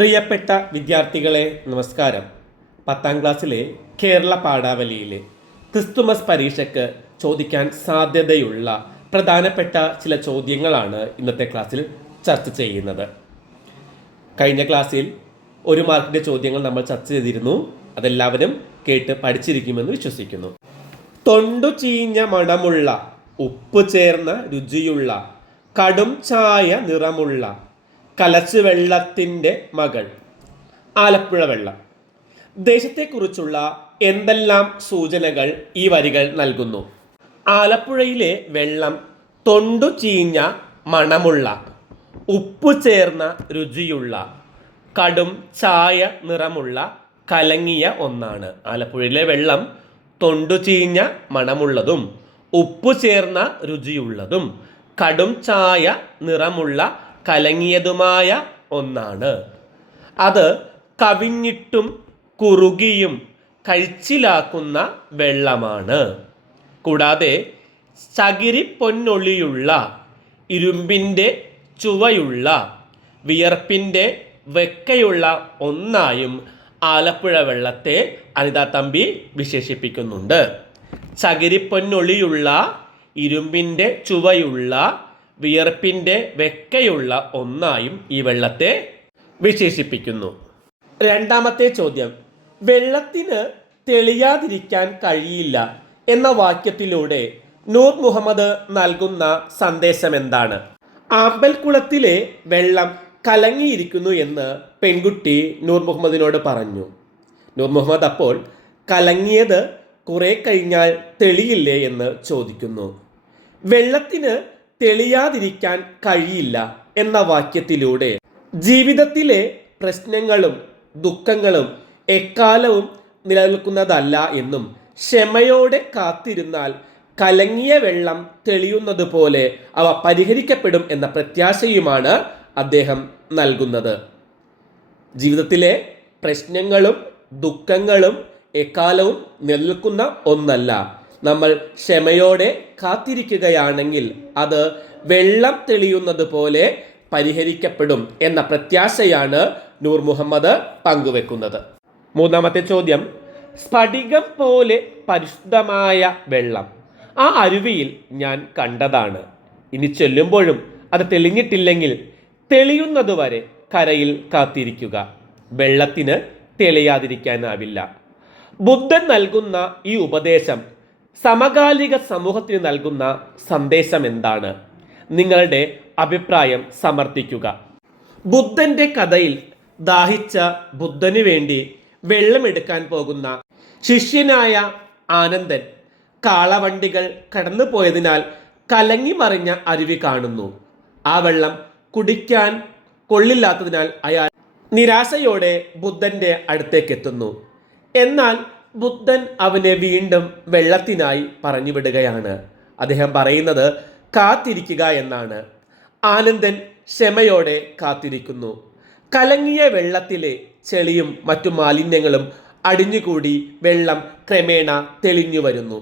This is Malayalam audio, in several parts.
പ്രിയപ്പെട്ട വിദ്യാർത്ഥികളെ നമസ്കാരം. 10ാം ക്ലാസ്സിലെ കേരള പാഠാവലിയിലെ ക്രിസ്തുമസ് പരീക്ഷയ്ക്ക് ചോദിക്കാൻ സാധ്യതയുള്ള പ്രധാനപ്പെട്ട ചില ചോദ്യങ്ങളാണ് ഇന്നത്തെ ക്ലാസ്സിൽ ചർച്ച ചെയ്യുന്നത്. കഴിഞ്ഞ ക്ലാസ്സിൽ 1 മാർക്കിൻ്റെ ചോദ്യങ്ങൾ നമ്മൾ ചർച്ച ചെയ്തിരുന്നു. അതെല്ലാവരും കേട്ട് പഠിച്ചിരിക്കുമെന്ന് വിശ്വസിക്കുന്നു. തൊണ്ടു ചീഞ്ഞ മണമുള്ള, ഉപ്പ് ചേർന്ന രുചിയുള്ള, കടും ചായ നിറമുള്ള കലച്ച് വെള്ളത്തിൻ്റെ മകൾ. ആലപ്പുഴ വെള്ളം. ദേശത്തെക്കുറിച്ചുള്ള എന്തെല്ലാം സൂചനകൾ ഈ വരികൾ നൽകുന്നു? ആലപ്പുഴയിലെ വെള്ളം തൊണ്ടു ചീഞ്ഞ മണമുള്ള, ഉപ്പ് ചേർന്ന രുചിയുള്ള, കടും ചായ നിറമുള്ള കലങ്ങിയ ഒന്നാണ്. ആലപ്പുഴയിലെ വെള്ളം തൊണ്ടു ചീഞ്ഞ മണമുള്ളതും ഉപ്പ് ചേർന്ന രുചിയുള്ളതും കടും ചായ നിറമുള്ള കലങ്ങിയതുമായ ഒന്നാണ്. അത് കവിഞ്ഞിട്ടും കുറുകിയും കഴിച്ചിലാക്കുന്ന വെള്ളമാണ്. കൂടാതെ ചകിരിപ്പൊന്നൊളിയുള്ള, ഇരുമ്പിൻ്റെ ചുവയുള്ള, വിയർപ്പിൻ്റെ വെക്കയുള്ള ഒന്നായും ആലപ്പുഴ വെള്ളത്തെ അനിതാ തമ്പി വിശേഷിപ്പിക്കുന്നുണ്ട്. ചകിരിപ്പൊന്നൊളിയുള്ള, ഇരുമ്പിൻ്റെ ചുവയുള്ള, വിയർപ്പിൻ്റെ വെക്കയുള്ള ഒന്നായും ഈ വെള്ളത്തെ വിശേഷിപ്പിക്കുന്നു. രണ്ടാമത്തെ ചോദ്യം, വെള്ളത്തിന് തെളിയാതിരിക്കാൻ കഴിയില്ല എന്ന വാക്യത്തിലൂടെ നൂർ മുഹമ്മദ് നൽകുന്ന സന്ദേശം എന്താണ്? ആമ്പൽക്കുളത്തിലെ വെള്ളം കലങ്ങിയിരിക്കുന്നു എന്ന് പെൺകുട്ടി നൂർ മുഹമ്മദിനോട് പറഞ്ഞു. നൂർ മുഹമ്മദ് അപ്പോൾ കലങ്ങിയത് കുറെ കഴിഞ്ഞാൽ തെളിയില്ലേ എന്ന് ചോദിക്കുന്നു. വെള്ളത്തിന് തെളിയാതിരിക്കാൻ കഴിയില്ല എന്ന വാക്യത്തിലൂടെ ജീവിതത്തിലെ പ്രശ്നങ്ങളും ദുഃഖങ്ങളും എക്കാലവും നിലനിൽക്കുന്നതല്ല എന്നും ക്ഷമയോടെ കാത്തിരുന്നാൽ കലങ്ങിയ വെള്ളം തെളിയുന്നത് പോലെ അവ പരിഹരിക്കപ്പെടും എന്ന പ്രത്യാശയുമാണ് അദ്ദേഹം നൽകുന്നത്. ജീവിതത്തിലെ പ്രശ്നങ്ങളും ദുഃഖങ്ങളും എക്കാലവും നിലനിൽക്കുന്ന ഒന്നല്ല. നമ്മൾ ക്ഷമയോടെ കാത്തിരിക്കുകയാണെങ്കിൽ അത് വെള്ളം തെളിയുന്നത് പോലെ പരിഹരിക്കപ്പെടും എന്ന പ്രത്യാശയാണ് നൂർ മുഹമ്മദ് പങ്കുവെക്കുന്നത്. മൂന്നാമത്തെ ചോദ്യം, സ്ഫടികം പോലെ പരിശുദ്ധമായ വെള്ളം ആ അരുവിയിൽ ഞാൻ കണ്ടതാണ്. ഇനി ചൊല്ലുമ്പോഴും അത് തെളിഞ്ഞിട്ടില്ലെങ്കിൽ തെളിയുന്നതുവരെ കരയിൽ കാത്തിരിക്കുക. വെള്ളത്തിന് തെളിയാതിരിക്കാനാവില്ല. ബുദ്ധൻ നൽകുന്ന ഈ ഉപദേശം സമകാലിക സമൂഹത്തിന് നൽകുന്ന സന്ദേശം എന്താണ്? നിങ്ങളുടെ അഭിപ്രായം സമർത്ഥിക്കുക. ബുദ്ധന്റെ കഥയിൽ ദാഹിച്ച ബുദ്ധന് വേണ്ടി വെള്ളമെടുക്കാൻ പോകുന്ന ശിഷ്യനായ ആനന്ദൻ കാളവണ്ടികൾ കടന്നു പോയതിനാൽ കലങ്ങി മറിഞ്ഞ അരുവി കാണുന്നു. ആ വെള്ളം കുടിക്കാൻ കൊള്ളില്ലാത്തതിനാൽ അയാൾ നിരാശയോടെ ബുദ്ധന്റെ അടുത്തേക്ക് എത്തുന്നു. എന്നാൽ ബുദ്ധൻ അവനെ വീണ്ടും വെള്ളത്തിനായി പറഞ്ഞു വിടുകയാണ്. അദ്ദേഹം പറയുന്നത് കാത്തിരിക്കുക എന്നാണ്. ആനന്ദൻ ക്ഷമയോടെ കാത്തിരിക്കുന്നു. കലങ്ങിയ വെള്ളത്തിലെ ചെളിയും മറ്റു മാലിന്യങ്ങളും അടിഞ്ഞുകൂടി വെള്ളം ക്രമേണ തെളിഞ്ഞു വരുന്നു.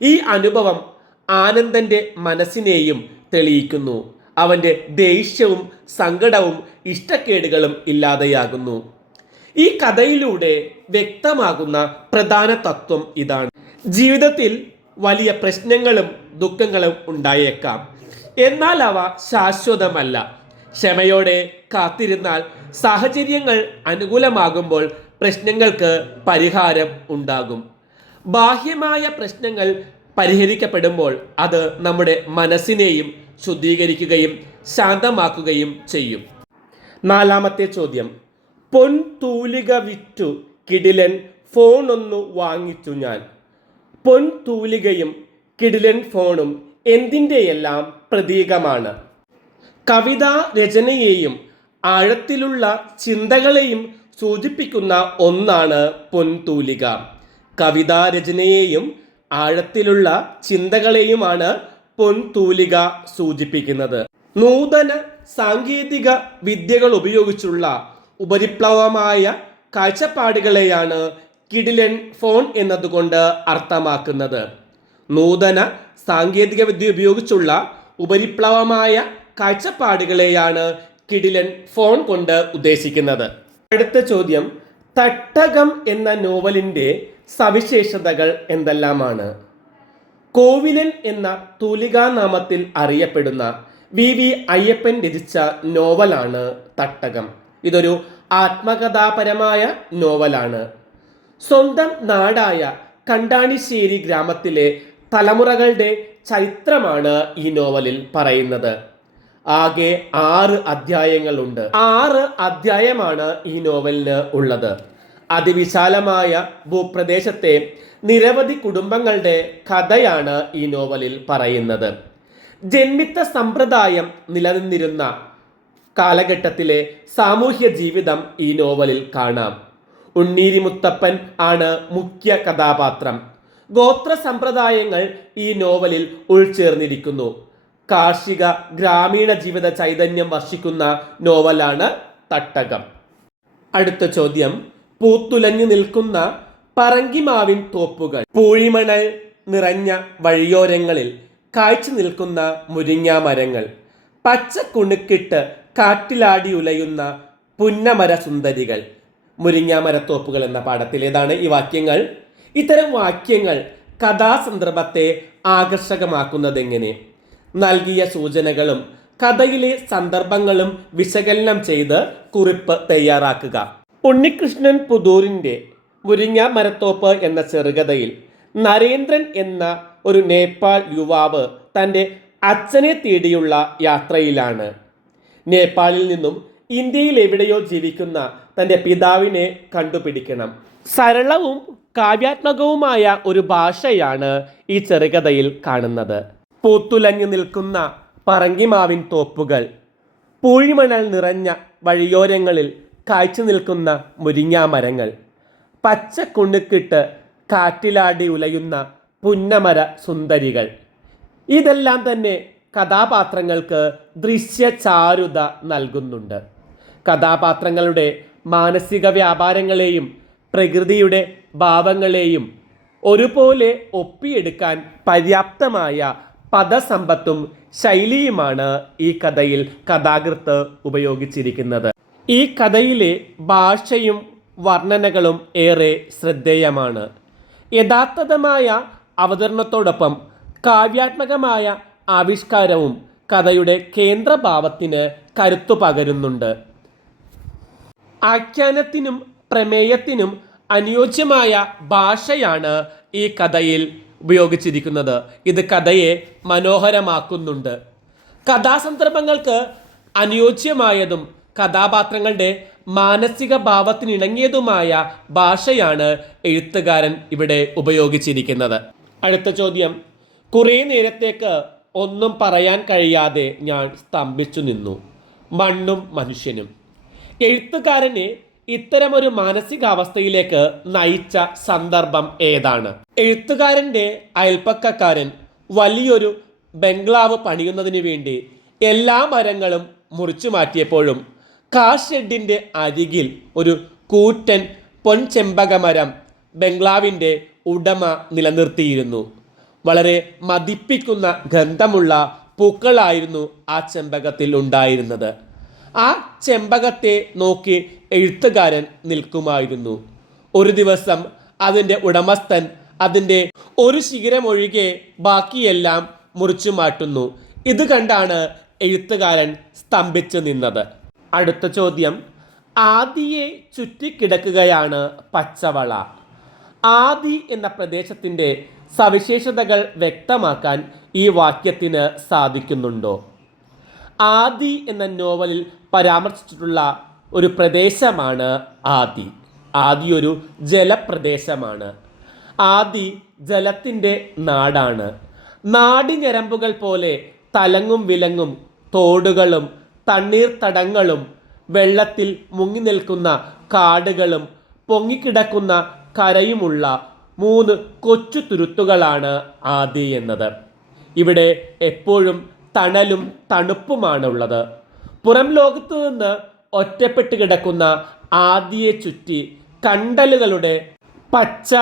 ഈ അനുഭവം ആനന്ദന്റെ മനസ്സിനെയും തെളിയിക്കുന്നു. അവൻ്റെ ദേഷ്യവും സങ്കടവും ഇഷ്ടക്കേടുകളും ഇല്ലാതെയാകുന്നു. ഈ കഥയിലൂടെ വ്യക്തമാകുന്ന പ്രധാന തത്വം ഇതാണ്: ജീവിതത്തിൽ വലിയ പ്രശ്നങ്ങളും ദുഃഖങ്ങളും ഉണ്ടായേക്കാം, എന്നാൽ അവ ശാശ്വതമല്ല. ക്ഷമയോടെ കാത്തിരുന്നാൽ സാഹചര്യങ്ങൾ അനുകൂലമാകുമ്പോൾ പ്രശ്നങ്ങൾക്ക് പരിഹാരം ഉണ്ടാകും. ബാഹ്യമായ പ്രശ്നങ്ങൾ പരിഹരിക്കപ്പെടുമ്പോൾ അത് നമ്മുടെ മനസ്സിനെയും ശുദ്ധീകരിക്കുകയും ശാന്തമാക്കുകയും ചെയ്യും. നാലാമത്തെ ചോദ്യം, പൊൻതൂലിക വിറ്റു കിടിലൻ ഫോണൊന്നു വാങ്ങിച്ചു ഞാൻ. പൊൻതൂലികയും കിടിലൻ ഫോണും എന്തിൻ്റെയെല്ലാം പ്രതീകമാണ്? കവിതാ രചനയെയും ആഴത്തിലുള്ള ചിന്തകളെയും സൂചിപ്പിക്കുന്ന ഒന്നാണ് പൊൻതൂലിക. കവിതാ രചനയെയും ആഴത്തിലുള്ള ചിന്തകളെയുമാണ് പൊൻതൂലിക സൂചിപ്പിക്കുന്നത്. നൂതന സാങ്കേതിക വിദ്യകൾ ഉപയോഗിച്ചുള്ള ഉപരിപ്ലവമായ കാഴ്ചപ്പാടുകളെയാണ് കിടിലൻ ഫോൺ എന്നതുകൊണ്ട് അർത്ഥമാക്കുന്നത്. നൂതന സാങ്കേതിക വിദ്യ ഉപയോഗിച്ചുള്ള ഉപരിപ്ലവമായ കാഴ്ചപ്പാടുകളെയാണ് കിടിലൻ ഫോൺ കൊണ്ട് ഉദ്ദേശിക്കുന്നത്. അടുത്ത ചോദ്യം, തട്ടകം എന്ന നോവലിൻ്റെ സവിശേഷതകൾ എന്തെല്ലാമാണ്? കോവിലൻ എന്ന തൂലികാനാമത്തിൽ അറിയപ്പെടുന്ന വി അയ്യപ്പൻ രചിച്ച നോവലാണ് തട്ടകം. ഇതൊരു ആത്മകഥാപരമായ നോവലാണ്. സ്വന്തം നാടായ കണ്ടാണിശ്ശേരി ഗ്രാമത്തിലെ തലമുറകളുടെ ചരിത്രമാണ് ഈ നോവലിൽ പറയുന്നത്. ആകെ 6 അധ്യായങ്ങളുണ്ട്. 6 അധ്യായമാണ് ഈ നോവലിന് ഉള്ളത്. അതിവിശാലമായ ഭൂപ്രദേശത്തെ നിരവധി കുടുംബങ്ങളുടെ കഥയാണ് ഈ നോവലിൽ പറയുന്നത്. ജന്മിത്ത സമ്പ്രദായം നിലനിന്നിരുന്ന കാലഘട്ടത്തിലെ സാമൂഹ്യ ജീവിതം ഈ നോവലിൽ കാണാം. ഉണ്ണീരി മുത്തപ്പൻ ആണ് മുഖ്യ കഥാപാത്രം. ഗോത്ര സമ്പ്രദായങ്ങൾ ഈ നോവലിൽ ഉൾച്ചേർന്നിരിക്കുന്നു. കാർഷിക ഗ്രാമീണ ജീവിത ചൈതന്യം വർഷിക്കുന്ന നോവലാണ് തട്ടകം. അടുത്ത ചോദ്യം, പൂത്തുലഞ്ഞു നിൽക്കുന്ന പറങ്കിമാവിൻ തോപ്പുകൾ. പൂഴിമണൽ നിറഞ്ഞ വഴിയോരങ്ങളിൽ കായ്ച്ചു നിൽക്കുന്ന മുരിങ്ങാ മരങ്ങൾ. പച്ച കുണുക്കിട്ട് കാറ്റിലാടി ഉലയുന്ന പുന്നമര സുന്ദരികൾ. മുരിങ്ങാമരത്തോപ്പുകൾ എന്ന പാഠത്തിലേതാണ് ഈ വാക്യങ്ങൾ. ഇത്തരം വാക്യങ്ങൾ കഥാസന്ദർഭത്തെ ആകർഷകമാക്കുന്നതെങ്ങനെ? നൽകിയ സൂചനകളും കഥയിലെ സന്ദർഭങ്ങളും വിശകലനം ചെയ്ത് കുറിപ്പ് തയ്യാറാക്കുക. ഉണ്ണികൃഷ്ണൻ പുതൂരിൻ്റെ മുരിങ്ങാമരത്തോപ്പ് എന്ന ചെറുകഥയിൽ നരേന്ദ്രൻ എന്ന ഒരു നേപ്പാൾ യുവാവ് തൻ്റെ അച്ഛനെ തേടിയുള്ള യാത്രയിലാണ്. നേപ്പാളിൽ നിന്നും ഇന്ത്യയിൽ എവിടെയോ ജീവിക്കുന്ന തൻ്റെ പിതാവിനെ കണ്ടുപിടിക്കണം. സരളവും കാവ്യാത്മകവുമായ ഒരു ഭാഷയാണ് ഈ ചെറുകഥയിൽ കാണുന്നത്. പൂത്തുലഞ്ഞു നിൽക്കുന്ന പറങ്കിമാവിൻ തോപ്പുകൾ. പൂഴിമണൽ നിറഞ്ഞ വഴിയോരങ്ങളിൽ കായ്ച്ചു നിൽക്കുന്ന മുരിങ്ങാമരങ്ങൾ. പച്ച കുണുക്കിട്ട് കാറ്റിലാടി ഉലയുന്ന പുന്നമര സുന്ദരികൾ. ഇതെല്ലാം തന്നെ കഥാപാത്രങ്ങൾക്ക് ദൃശ്യചാരുത നൽകുന്നുണ്ട്. കഥാപാത്രങ്ങളുടെ മാനസിക വ്യാപാരങ്ങളെയും പ്രകൃതിയുടെ ഭാവങ്ങളെയും ഒരുപോലെ ഒപ്പിയെടുക്കാൻ പര്യാപ്തമായ പദസമ്പത്തും ശൈലിയുമാണ് ഈ കഥയിൽ കഥാകൃത്ത് ഉപയോഗിച്ചിരിക്കുന്നത്. ഈ കഥയിലെ ഭാഷയും വർണ്ണനകളും ഏറെ ശ്രദ്ധേയമാണ്. യഥാർത്ഥമായ അവതരണത്തോടൊപ്പം കാവ്യാത്മകമായ ആവിഷ്കാരവും കഥയുടെ കേന്ദ്രഭാവത്തിന് കരുത്തു പകരുന്നുണ്ട്. ആഖ്യാനത്തിനും പ്രമേയത്തിനും അനുയോജ്യമായ ഭാഷയാണ് ഈ കഥയിൽ ഉപയോഗിച്ചിരിക്കുന്നത്. ഇത് കഥയെ മനോഹരമാക്കുന്നുണ്ട്. കഥാസന്ദർഭങ്ങൾക്ക് അനുയോജ്യമായതും കഥാപാത്രങ്ങളുടെ മാനസിക ഭാവത്തിനിണങ്ങിയതുമായ ഭാഷയാണ് എഴുത്തുകാരൻ ഇവിടെ ഉപയോഗിച്ചിരിക്കുന്നത്. അടുത്ത ചോദ്യം, കുറേ നേരത്തേക്ക് ഒന്നും പറയാൻ കഴിയാതെ ഞാൻ സ്തംഭിച്ചു നിന്നു. മണ്ണും മനുഷ്യനും. എഴുത്തുകാരനെ ഇത്തരമൊരു മാനസികാവസ്ഥയിലേക്ക് നയിച്ച സന്ദർഭം ഏതാണ്? എഴുത്തുകാരൻ്റെ അയൽപ്പക്കക്കാരൻ വലിയൊരു ബംഗ്ലാവ് പണിയുന്നതിന് വേണ്ടി എല്ലാ മരങ്ങളും മുറിച്ചു മാറ്റിയപ്പോഴും കാർ ഷെഡിൻ്റെ അരികിൽ ഒരു കൂറ്റൻ പൊൻചെമ്പകമരം ബംഗ്ലാവിൻ്റെ ഉടമ നിലനിർത്തിയിരുന്നു. വളരെ മതിപ്പിക്കുന്ന ഗന്ധമുള്ള പൂക്കളായിരുന്നു ആ ചെമ്പകത്തിൽ ഉണ്ടായിരുന്നത്. ആ ചെമ്പകത്തെ നോക്കി എഴുത്തുകാരൻ നിൽക്കുമായിരുന്നു. ഒരു ദിവസം അതിൻ്റെ ഉടമസ്ഥൻ അതിൻ്റെ ഒരു ശിഖരമൊഴികെ ബാക്കിയെല്ലാം മുറിച്ചു മാറ്റുന്നു. ഇത് കണ്ടാണ് എഴുത്തുകാരൻ സ്തംഭിച്ചു നിന്നത്. അടുത്ത ചോദ്യം, ആദിയെ ചുറ്റിക്കിടക്കുകയാണ് പച്ചവള. ആദി എന്ന പ്രദേശത്തിൻ്റെ സവിശേഷതകൾ വ്യക്തമാക്കാൻ ഈ വാക്യത്തിന് സാധിക്കുന്നുണ്ടോ? ആദി എന്ന നോവലിൽ പരാമർശിച്ചിട്ടുള്ള ഒരു പ്രദേശമാണ് ആദി. ആദി ഒരു ജലപ്രദേശമാണ്. ആദി ജലത്തിൻ്റെ നാടാണ്. നാടിഞരമ്പുകൾ പോലെ തലങ്ങും വിലങ്ങും തോടുകളും തണ്ണീർത്തടങ്ങളും വെള്ളത്തിൽ മുങ്ങി നിൽക്കുന്ന കാടുകളും പൊങ്ങിക്കിടക്കുന്ന കരയുമുള്ള 3 കൊച്ചു തുരുത്തുകളാണ് ആദി എന്നത്. ഇവിടെ എപ്പോഴും തണലും തണുപ്പുമാണുള്ളത്. പുറം ലോകത്തു നിന്ന് ഒറ്റപ്പെട്ട് കിടക്കുന്ന ആദിയെ ചുറ്റി കണ്ടലുകളുടെ പച്ച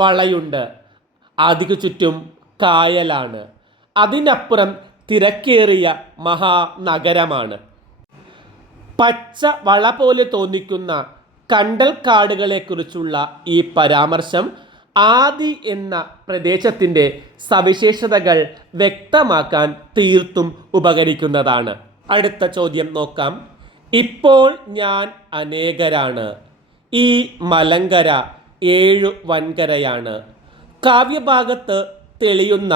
വളയുണ്ട്. ആദിക്ക് ചുറ്റും കായലാണ്. അതിനപ്പുറം തിരക്കേറിയ മഹാനഗരമാണ്. പച്ച വള പോലെ തോന്നിക്കുന്ന കണ്ടൽക്കാടുകളെക്കുറിച്ചുള്ള ഈ പരാമർശം ആദി എന്ന പ്രദേശത്തിൻ്റെ സവിശേഷതകൾ വ്യക്തമാക്കാൻ തീർത്തും ഉപകരിക്കുന്നതാണ്. അടുത്ത ചോദ്യം നോക്കാം. ഇപ്പോൾ ഞാൻ അനേകരാണ്. ഈ മലങ്കര 7 വൻകരയാണ്. കാവ്യഭാഗത്ത് തെളിയുന്ന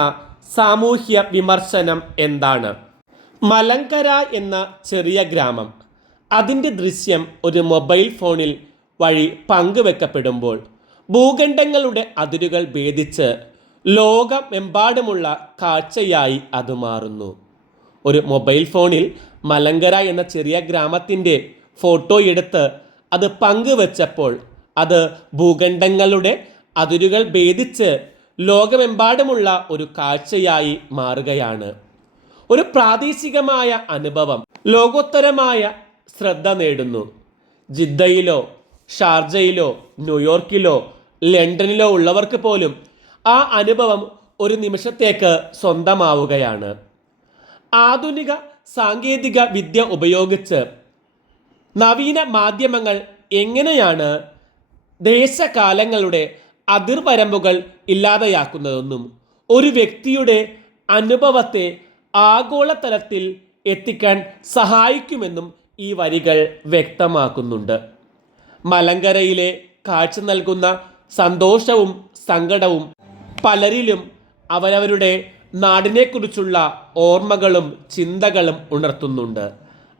സാമൂഹ്യ വിമർശനം എന്താണ്? മലങ്കര എന്ന ചെറിയ ഗ്രാമം, അതിൻ്റെ ദൃശ്യം ഒരു മൊബൈൽ ഫോണിൽ വഴി പങ്കുവെക്കപ്പെടുമ്പോൾ ഭൂഖണ്ഡങ്ങളുടെ അതിരുകൾ ഭേദിച്ച് ലോകമെമ്പാടുമുള്ള കാഴ്ചയായി അത് മാറുന്നു. ഒരു മൊബൈൽ ഫോണിൽ മലങ്കര എന്ന ചെറിയ ഗ്രാമത്തിൻ്റെ ഫോട്ടോ എടുത്ത് അത് പങ്കുവെച്ചപ്പോൾ അത് ഭൂഖണ്ഡങ്ങളുടെ അതിരുകൾ ഭേദിച്ച് ലോകമെമ്പാടുമുള്ള ഒരു കാഴ്ചയായി മാറുകയാണ്. ഒരു പ്രാദേശികമായ അനുഭവം ലോകോത്തരമായ ശ്രദ്ധ നേടുന്നു. ജിദ്ദയിലോ ഷാർജയിലോ ന്യൂയോർക്കിലോ ലണ്ടനിലോ ഉള്ളവർക്ക് പോലും ആ അനുഭവം ഒരു നിമിഷത്തേക്ക് സ്വന്തമാവുകയാണ്. ആധുനിക സാങ്കേതിക വിദ്യ ഉപയോഗിച്ച് നവീന മാധ്യമങ്ങൾ എങ്ങനെയാണ് ദേശകാലങ്ങളുടെ അതിർവരമ്പുകൾ ഇല്ലാതെയാക്കുന്നതെന്നും ഒരു വ്യക്തിയുടെ അനുഭവത്തെ ആഗോളതലത്തിൽ എത്തിക്കാൻ സഹായിക്കുമെന്നും ഈ വരികൾ വ്യക്തമാക്കുന്നുണ്ട്. മലങ്കരയിലെ കാഴ്ച നൽകുന്ന സന്തോഷവും സങ്കടവും പലരിലും അവരവരുടെ നാടിനെക്കുറിച്ചുള്ള ഓർമ്മകളും ചിന്തകളും ഉണർത്തുന്നുണ്ട്.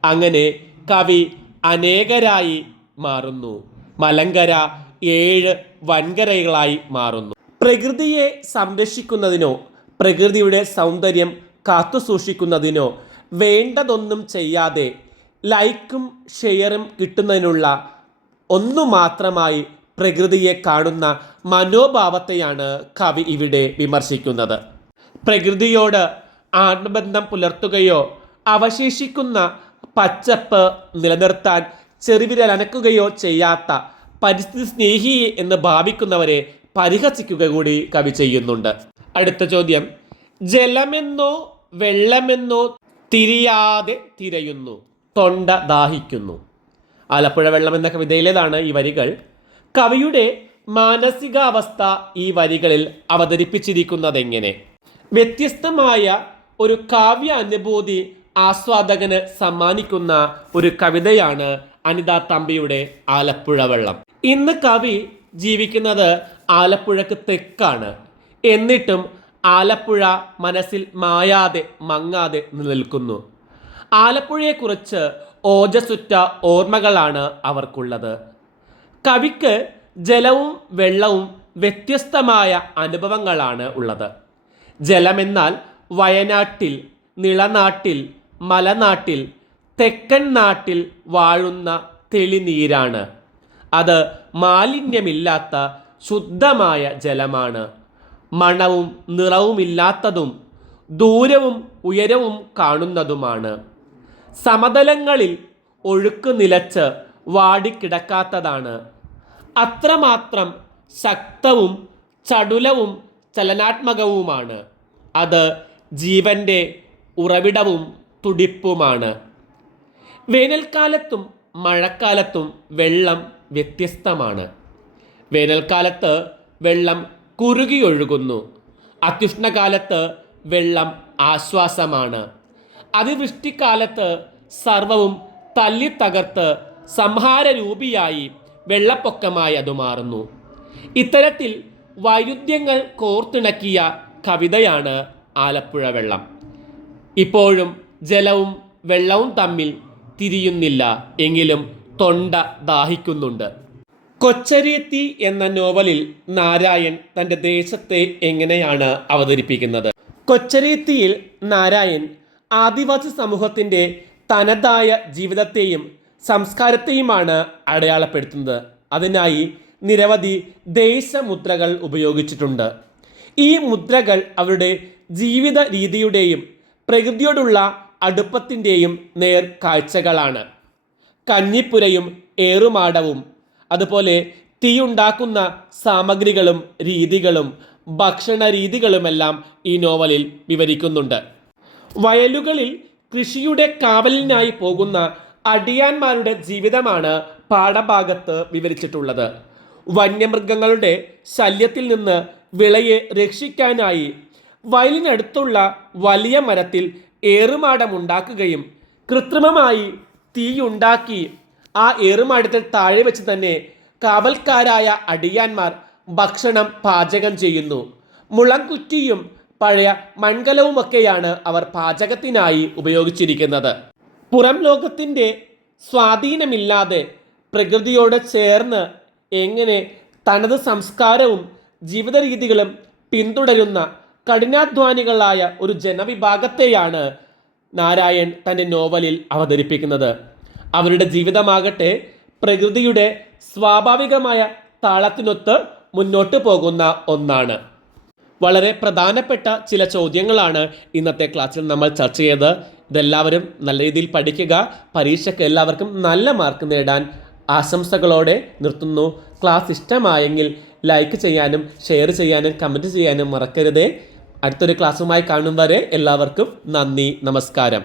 അങ്ങനെ കവി അനേകരായി മാറുന്നു. മലങ്കര 7 വൻകരകളായി മാറുന്നു. പ്രകൃതിയെ സംരക്ഷിക്കുന്നതിനോ പ്രകൃതിയുടെ സൗന്ദര്യം കാത്തുസൂക്ഷിക്കുന്നതിനോ വേണ്ടതൊന്നും ചെയ്യാതെ ലൈക്കും ഷെയറും കിട്ടുന്നതിനുള്ള ഒന്നു മാത്രമായി പ്രകൃതിയെ കാണുന്ന മനോഭാവത്തെയാണ് കവി ഇവിടെ വിമർശിക്കുന്നത്. പ്രകൃതിയോട് ആത്മബന്ധം പുലർത്തുകയോ അവശേഷിക്കുന്ന പച്ചപ്പ് നിലനിർത്താൻ ചെറുവിരലനക്കുകയോ ചെയ്യാത്ത പരിസ്ഥിതി സ്നേഹി എന്ന് ഭാവിക്കുന്നവരെ പരിഹസിക്കുക കൂടി കവി ചെയ്യുന്നുണ്ട്. അടുത്ത ചോദ്യം. ജലമെന്നോ വെള്ളമെന്നോ തിരിയാതെ തിരയുന്നു, തൊണ്ട ദാഹിക്കുന്നു. ആലപ്പുഴ വെള്ളം എന്ന കവിതയിലേതാണ് ഈ വരികൾ. കവിയുടെ മാനസികാവസ്ഥ ഈ വരികളിൽ അവതരിപ്പിച്ചിരിക്കുന്നതെങ്ങനെ? വ്യത്യസ്തമായ ഒരു കാവ്യ അനുഭൂതി ആസ്വാദകന് സമ്മാനിക്കുന്ന ഒരു കവിതയാണ് അനിതാ തമ്പിയുടെ ആലപ്പുഴ വെള്ളം. ഇന്ന് കവി ജീവിക്കുന്നത് ആലപ്പുഴക്ക് തെക്കാണ്. എന്നിട്ടും ആലപ്പുഴ മനസ്സിൽ മായാതെ മങ്ങാതെ നിലനിൽക്കുന്നു. ആലപ്പുഴയെക്കുറിച്ച് ഓജസ്സുറ്റ ഓർമ്മകളാണ് അവർക്കുള്ളത്. കവിക്ക് ജലവും വെള്ളവും വ്യത്യസ്തമായ അനുഭവങ്ങളാണ് ഉള്ളത്. ജലമെന്നാൽ വയനാട്ടിൽ, നിളനാട്ടിൽ, മലനാട്ടിൽ, തെക്കൻ നാട്ടിൽ വാഴുന്ന തെളിനീരാണ്. അത് മാലിന്യമില്ലാത്ത ശുദ്ധമായ ജലമാണ്. മണവും നിറവുമില്ലാത്തതും ദൂരവും ഉയരവും കാണുന്നതുമാണ്. സമതലങ്ങളിൽ ഒഴുക്ക് നിലച്ച് വാടിക്കിടക്കാത്തതാണ്. അത്രമാത്രം ശക്തവും ചടുലവും ചലനാത്മകവുമാണ്. അത് ജീവൻ്റെ ഉറവിടവും തുടിപ്പുമാണ്. വേനൽക്കാലത്തും മഴക്കാലത്തും വെള്ളം വ്യത്യസ്തമാണ്. വേനൽക്കാലത്ത് വെള്ളം കുറുകിയൊഴുകുന്നു. അത്യുഷ്ണകാലത്ത് വെള്ളം ആശ്വാസമാണ്. അതിവൃഷ്ടിക്കാലത്ത് സർവവും തല്ലിത്തകർത്ത് സംഹാരരൂപിയായി വെള്ളപ്പൊക്കമായി അത് മാറുന്നു. ഇത്തരത്തിൽ വൈരുദ്ധ്യങ്ങൾ കോർത്തിണക്കിയ കവിതയാണ് ആലപ്പുഴ വെള്ളം. ഇപ്പോഴും ജലവും വെള്ളവും തമ്മിൽ തിരിയുന്നില്ല, എങ്കിലും തൊണ്ട ദാഹിക്കുന്നുണ്ട്. കൊച്ചരീത്തി എന്ന നോവലിൽ നാരായൺ തൻ്റെ ദേശത്തെ എങ്ങനെയാണ് അവതരിപ്പിക്കുന്നത്? കൊച്ചരീത്തിയിൽ നാരായൺ ആദിവാസി സമൂഹത്തിൻ്റെ തനതായ ജീവിതത്തെയും സംസ്കാരത്തെയുമാണ് അടയാളപ്പെടുത്തുന്നത്. അതിനായി നിരവധി ദേശമുദ്രകൾ ഉപയോഗിച്ചിട്ടുണ്ട്. ഈ മുദ്രകൾ അവരുടെ ജീവിത രീതിയുടെയും പ്രകൃതിയോടുള്ള അടുപ്പത്തിൻ്റെയും നേർക്കാഴ്ചകളാണ്. കഞ്ഞിപ്പുരയും ഏറുമാടവും അതുപോലെ തീയുണ്ടാക്കുന്ന സാമഗ്രികളും രീതികളും ഭക്ഷണ രീതികളുമെല്ലാം ഈ നോവലിൽ വിവരിക്കുന്നുണ്ട്. വയലുകളിൽ കൃഷിയുടെ കാവലിനായി പോകുന്ന അടിയാന്മാരുടെ ജീവിതമാണ് പാഠഭാഗത്ത് വിവരിച്ചിട്ടുള്ളത്. വന്യമൃഗങ്ങളുടെ ശല്യത്തിൽ നിന്ന് വിളയെ രക്ഷിക്കാനായി വയലിനടുത്തുള്ള വലിയ മരത്തിൽ ഏറുമാടമുണ്ടാക്കുകയും കൃത്രിമമായി തീയുണ്ടാക്കി ആ ഏറുമാടത്തിൽ താഴെ വെച്ച് തന്നെ കാവൽക്കാരായ അടിയാന്മാർ ഭക്ഷണം പാചകം ചെയ്യുന്നു. മുളംകുറ്റിയും പഴയ മൺകലവുമൊക്കെയാണ് അവർ പാചകത്തിനായി ഉപയോഗിച്ചിരിക്കുന്നത്. പുറം ലോകത്തിൻ്റെ സ്വാധീനമില്ലാതെ പ്രകൃതിയോട് ചേർന്ന് എങ്ങനെ തനത് സംസ്കാരവും ജീവിത രീതികളും പിന്തുടരുന്ന കഠിനാധ്വാനികളായ ഒരു ജനവിഭാഗത്തെയാണ് നാരായൺ തൻ്റെ നോവലിൽ അവതരിപ്പിക്കുന്നത്. അവരുടെ ജീവിതമാകട്ടെ പ്രകൃതിയുടെ സ്വാഭാവികമായ താളത്തിനൊത്ത് മുന്നോട്ട് പോകുന്ന ഒന്നാണ്. വളരെ പ്രധാനപ്പെട്ട ചില ചോദ്യങ്ങളാണ് ഇന്നത്തെ ക്ലാസ്സിൽ നമ്മൾ ചർച്ച ചെയ്തത്. ഇതെല്ലാവരും നല്ല രീതിയിൽ പഠിക്കുക. പരീക്ഷയ്ക്ക് എല്ലാവർക്കും നല്ല മാർക്ക് നേടാൻ ആശംസകളോടെ നിർത്തുന്നു. ക്ലാസ് ഇഷ്ടമായെങ്കിൽ ലൈക്ക് ചെയ്യാനും ഷെയർ ചെയ്യാനും കമൻറ്റ് ചെയ്യാനും മറക്കരുതേ. അടുത്തൊരു ക്ലാസ്സുമായി കാണും വരെ എല്ലാവർക്കും നന്ദി, നമസ്കാരം.